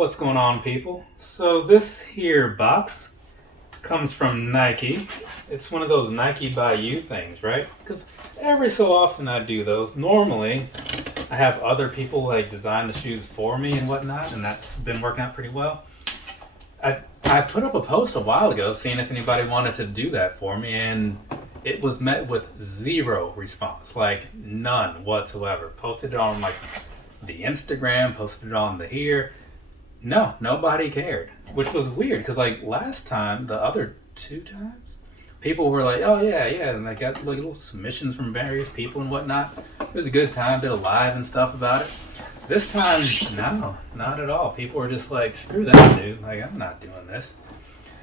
What's going on, people? So this here box comes from Nike. It's one of those Nike by you things, right? Because every so often I do those. Normally I have other people like design the shoes for me and whatnot, and that's been working out pretty well. I put up a post a while ago seeing if anybody wanted to do that for me, and it was met with zero response, like none whatsoever. Posted it on like the Instagram, posted it on the here. No, nobody cared, which was weird because like last time, the other two times, people were like, "Oh yeah, yeah," and they got like little submissions from various people and whatnot. It was a good time, did a live and stuff about it. This time, no, not at all. People were just like, "Screw that, dude! Like I'm not doing this."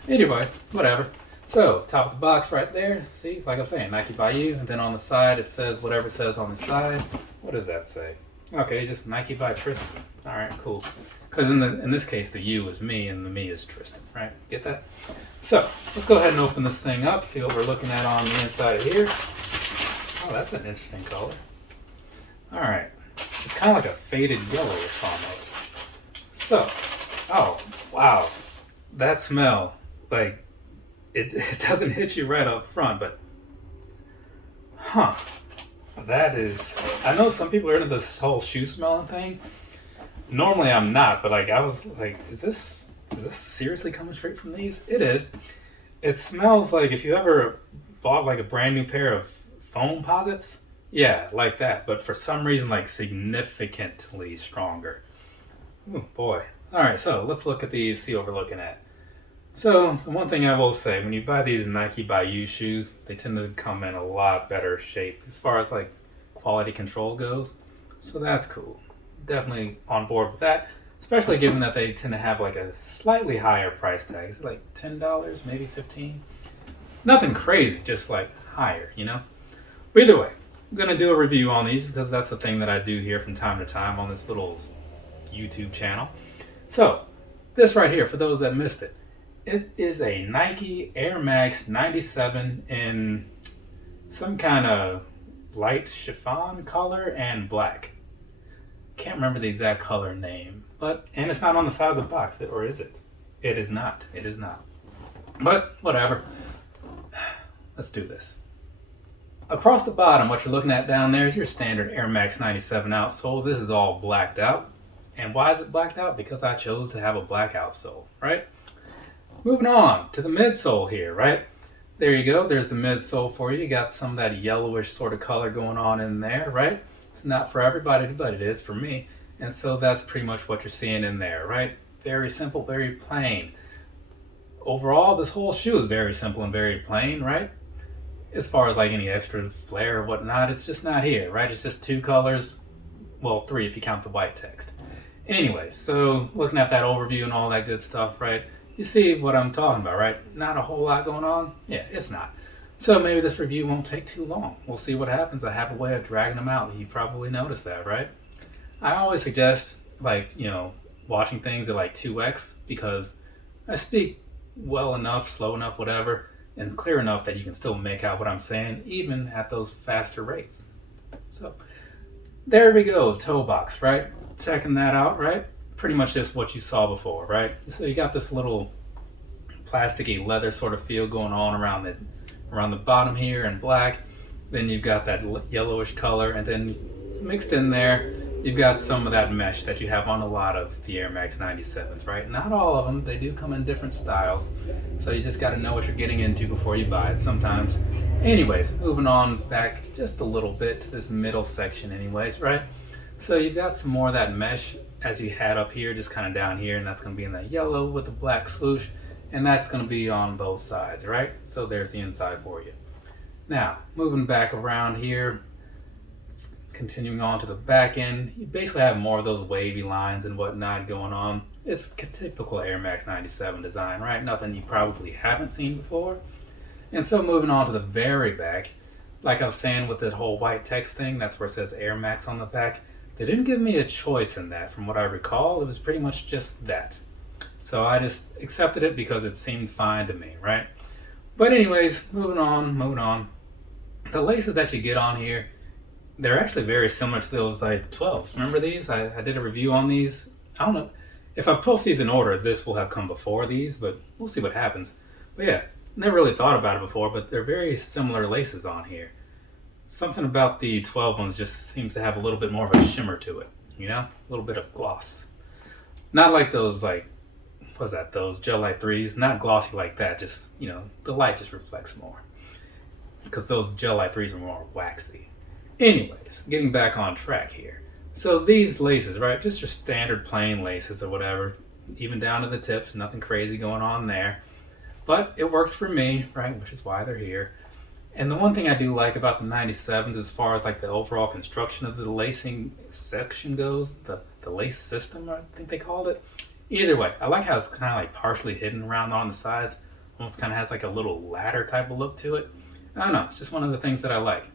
Anyway, whatever. So top of the box right there. See, like I was saying, Nike by you, and then on the side it says whatever it says on the side. What does that say? Okay, just Nike by Tristan. All right, cool. Because in this case, the you is me and the me is Tristan, right? Get that? So let's go ahead and open this thing up. See what we're looking at on the inside of here. Oh, that's an interesting color. All right, it's kind of like a faded yellowish almost. So, oh wow, that smell, like it doesn't hit you right up front, but huh. That is, I know some people are into this whole shoe smelling thing. Normally I'm not, but like I was like, is this seriously coming straight from these? It is. It smells like if you ever bought like a brand new pair of foam posits. Yeah, like that. But for some reason, like significantly stronger. Oh boy. All right, so let's look at these, see what we're looking at. So the one thing I will say, when you buy these Nike by you shoes, they tend to come in a lot better shape as far as like quality control goes. So that's cool. Definitely on board with that, especially given that they tend to have like a slightly higher price tag. It's like $10, maybe $15. Nothing crazy, just like higher, you know? But either way, I'm going to do a review on these because that's the thing that I do here from time to time on this little YouTube channel. So this right here, for those that missed it, it is a Nike Air Max 97 in some kind of light chiffon color and black. Can't remember the exact color name, and it's not on the side of the box, or is it? It is not. It is not. But whatever. Let's do this. Across the bottom, what you're looking at down there is your standard Air Max 97 outsole. This is all blacked out. And why is it blacked out? Because I chose to have a black outsole, right? Moving on to the midsole here, right? There you go. There's the midsole for you. You got some of that yellowish sort of color going on in there, right? It's not for everybody, but it is for me. And so that's pretty much what you're seeing in there, right? Very simple, very plain. Overall, this whole shoe is very simple and very plain, right? As far as like any extra flair or whatnot, it's just not here, right? It's just two colors. Well, three if you count the white text. Anyway, so looking at that overview and all that good stuff, right? You see what I'm talking about, right? Not a whole lot going on? Yeah, it's not. So maybe this review won't take too long. We'll see what happens. I have a way of dragging them out. You probably noticed that, right? I always suggest, like, watching things at like 2x because I speak well enough, slow enough, whatever, and clear enough that you can still make out what I'm saying, even at those faster rates. So there we go, toe box, right? Checking that out, right? Pretty much just what you saw before, right? So you got this little plasticky leather sort of feel going on around the bottom here in black. Then you've got that yellowish color, and then mixed in there, you've got some of that mesh that you have on a lot of the Air Max 97s, right? Not all of them, they do come in different styles. So you just got to know what you're getting into before you buy it sometimes. Anyways, moving on back just a little bit to this middle section anyways, right? So you've got some more of that mesh as you had up here, just kind of down here, and that's going to be in that yellow with the black swoosh, and that's going to be on both sides, right? So there's the inside for you. Now, moving back around here, continuing on to the back end, you basically have more of those wavy lines and whatnot going on. It's typical Air Max 97 design, right? Nothing you probably haven't seen before. And so moving on to the very back, like I was saying with that whole white text thing, that's where it says Air Max on the back. They didn't give me a choice in that, from what I recall. It was pretty much just that. So I just accepted it because it seemed fine to me, right? But anyways, moving on. The laces that you get on here, they're actually very similar to those like 12s. Remember these? I did a review on these. I don't know. If I post these in order, this will have come before these, but we'll see what happens. But yeah, never really thought about it before, but they're very similar laces on here. Something about the 12 ones just seems to have a little bit more of a shimmer to it, you know? A little bit of gloss. Not like those, like, what's that, those Gel Light 3s? Not glossy like that, just, you know, the light just reflects more. Because those Gel Light 3s are more waxy. Anyways, getting back on track here. So these laces, right, just your standard plain laces or whatever, even down to the tips, nothing crazy going on there. But it works for me, right, which is why they're here. And the one thing I do like about the 97s as far as like the overall construction of the lacing section goes, the lace system, I think they called it. Either way, I like how it's kind of like partially hidden around on the sides. Almost kind of has like a little ladder type of look to it. I don't know, it's just one of the things that I like.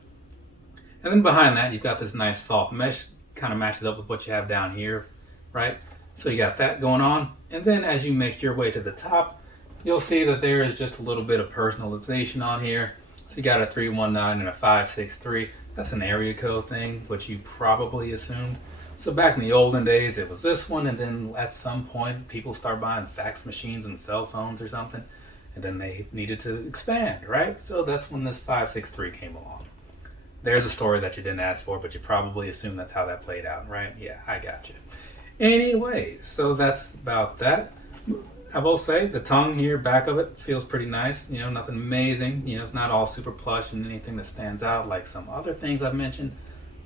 And then behind that, you've got this nice soft mesh, kind of matches up with what you have down here, right? So you got that going on. And then as you make your way to the top, you'll see that there is just a little bit of personalization on here. So you got a 319 and a 563. That's an area code thing, which you probably assumed. So back in the olden days, it was this one, and then at some point, people start buying fax machines and cell phones or something, and then they needed to expand, right? So that's when this 563 came along. There's a story that you didn't ask for, but you probably assume that's how that played out, right? Yeah, I got you. Anyways, so that's about that. I will say the tongue here, back of it, feels pretty nice. You know, nothing amazing. You know, it's not all super plush and anything that stands out like some other things I've mentioned,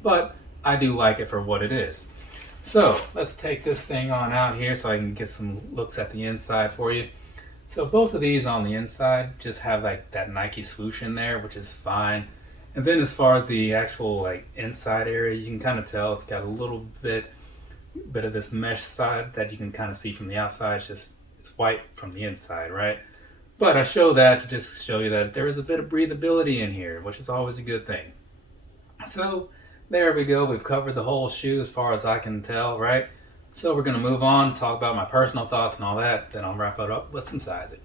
but I do like it for what it is. So let's take this thing on out here so I can get some looks at the inside for you. So both of these on the inside just have like that Nike swoosh in there, which is fine. And then as far as the actual like inside area, you can kind of tell it's got a little bit of this mesh side that you can kind of see from the outside. It's white from the inside, right? But I show that to just show you that there is a bit of breathability in here, which is always a good thing. So there we go. We've covered the whole shoe as far as I can tell, right? So we're going to move on, talk about my personal thoughts and all that. Then I'll wrap it up with some sizing.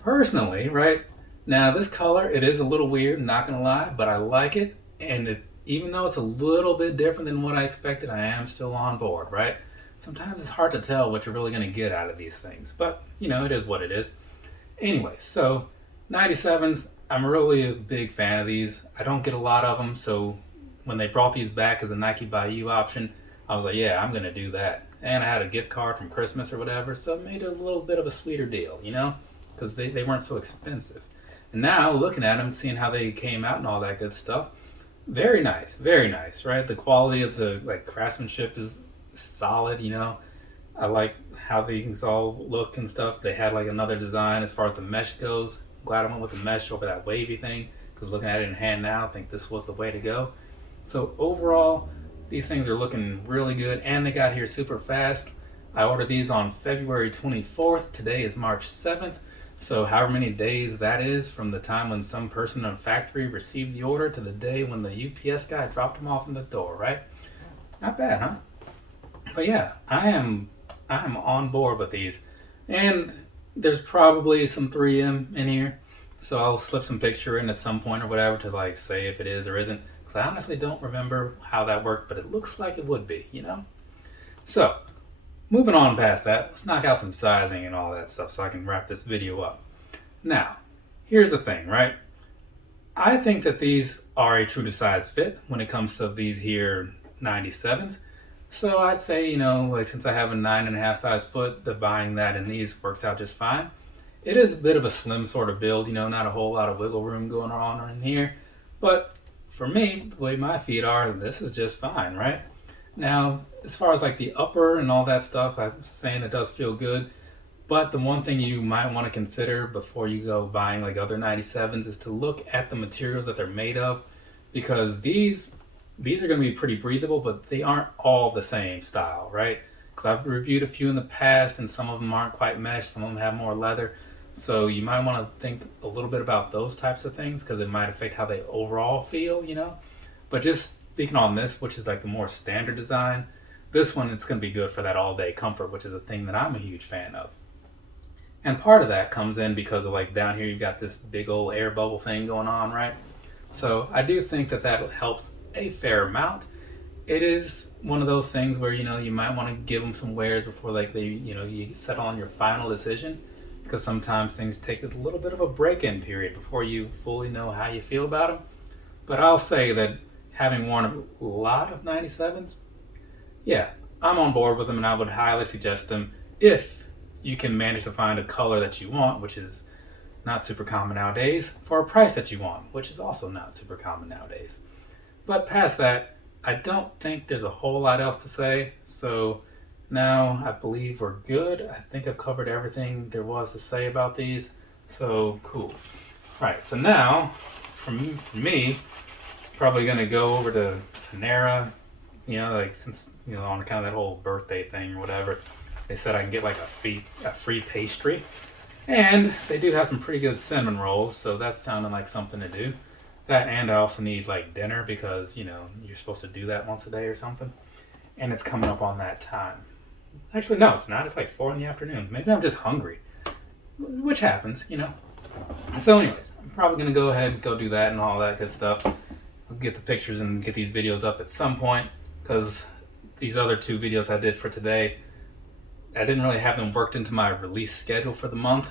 Personally, right? Now this color, it is a little weird, not going to lie, but I like it. And even though it's a little bit different than what I expected, I am still on board, right? Sometimes it's hard to tell what you're really going to get out of these things. But, you know, it is what it is. Anyway, so 97s, I'm really a big fan of these. I don't get a lot of them, so when they brought these back as a Nike by You option, I was like, yeah, I'm going to do that. And I had a gift card from Christmas or whatever, so it made it a little bit of a sweeter deal, you know, because they weren't so expensive. And now, looking at them, seeing how they came out and all that good stuff, very nice, right? The quality of the like craftsmanship is solid, you know. I like how these all look and stuff. They had like another design as far as the mesh goes. I'm glad I went with the mesh over that wavy thing, because looking at it in hand now, I think this was the way to go. So overall, these things are looking really good, and they got here super fast. I ordered these on February 24th. Today is March 7th. So however many days that is from the time when some person in a factory received the order to the day when the UPS guy dropped them off in the door, right? Not bad, huh? But yeah, I am on board with these. And there's probably some 3M in here. So I'll slip some picture in at some point or whatever to like say if it is or isn't. Because I honestly don't remember how that worked, but it looks like it would be, you know? So, moving on past that, let's knock out some sizing and all that stuff so I can wrap this video up. Now, here's the thing, right? I think that these are a true to size fit when it comes to these here 97s. So I'd say, you know, like since I have a 9.5 size foot, the buying that in these works out just fine. It is a bit of a slim sort of build, you know, not a whole lot of wiggle room going on in here. But for me, the way my feet are, this is just fine, right? Now, as far as like the upper and all that stuff, I'm saying it does feel good. But the one thing you might want to consider before you go buying like other 97s is to look at the materials that they're made of, because these are going to be pretty breathable, but they aren't all the same style, right? Because I've reviewed a few in the past, and some of them aren't quite mesh, some of them have more leather. So you might want to think a little bit about those types of things, because it might affect how they overall feel, you know? But just speaking on this, which is like the more standard design, this one, it's going to be good for that all-day comfort, which is a thing that I'm a huge fan of. And part of that comes in because of like down here, you've got this big old air bubble thing going on, right? So I do think that that helps a fair amount. it is one of those things where, you might want to give them some wears before like you settle on your final decision, because sometimes things take a little bit of a break-in period before you fully know how you feel about them. But I'll say that having worn a lot of 97s, yeah, I'm on board with them, and I would highly suggest them if you can manage to find a color that you want, which is not super common nowadays, for a price that you want, which is also not super common nowadays. But past that, I don't think there's a whole lot else to say. So now I believe we're good. I think I've covered everything there was to say about these. So cool. Right, so now, for me, probably going to go over to Panera, since, on account of that whole birthday thing or whatever. They said I can get like a free pastry. And they do have some pretty good cinnamon rolls, so that's sounding like something to do. That, and I also need like dinner because, you're supposed to do that once a day or something. And it's coming up on that time. Actually, no, it's not. It's like 4 in the afternoon. Maybe I'm just hungry, which happens, So anyways, I'm probably going to go ahead and go do that and all that good stuff. I'll get the pictures and get these videos up at some point, because these other 2 videos I did for today, I didn't really have them worked into my release schedule for the month.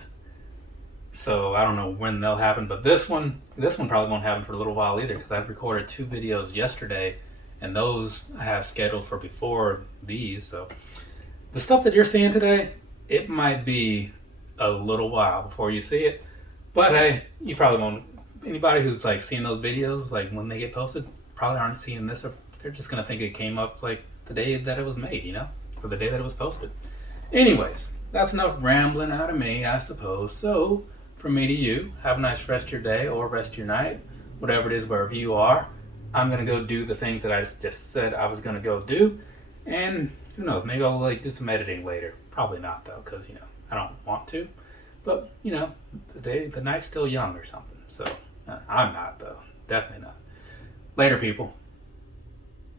So I don't know when they'll happen, but this one probably won't happen for a little while either, because I recorded 2 videos yesterday, and those I have scheduled for before these. So the stuff that you're seeing today, it might be a little while before you see it, but hey, you probably won't. Anybody who's like seeing those videos, like when they get posted, probably aren't seeing this. Or they're just gonna think it came up like the day that it was made, or the day that it was posted. Anyways, that's enough rambling out of me, I suppose. So, from me to you, have a nice rest of your day or rest of your night, whatever it is, wherever you are. I'm going to go do the things that I just said I was going to go do. And who knows, maybe I'll do some editing later. Probably not, though, because, I don't want to. But, the night's still young or something. So, I'm not, though. Definitely not. Later, people.